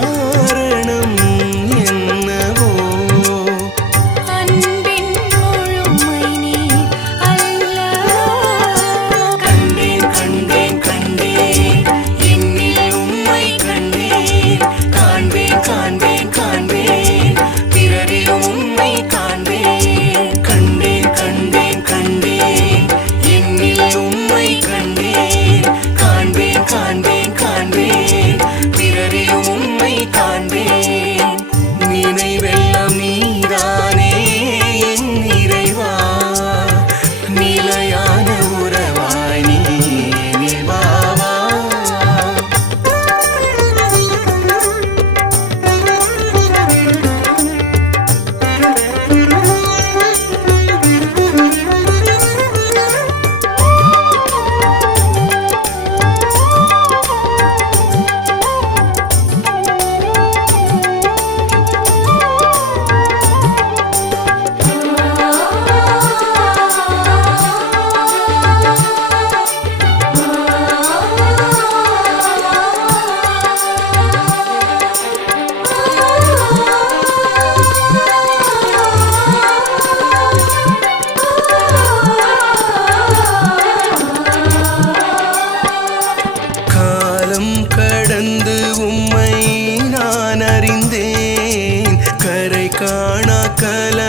না காணா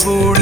கடவுளின்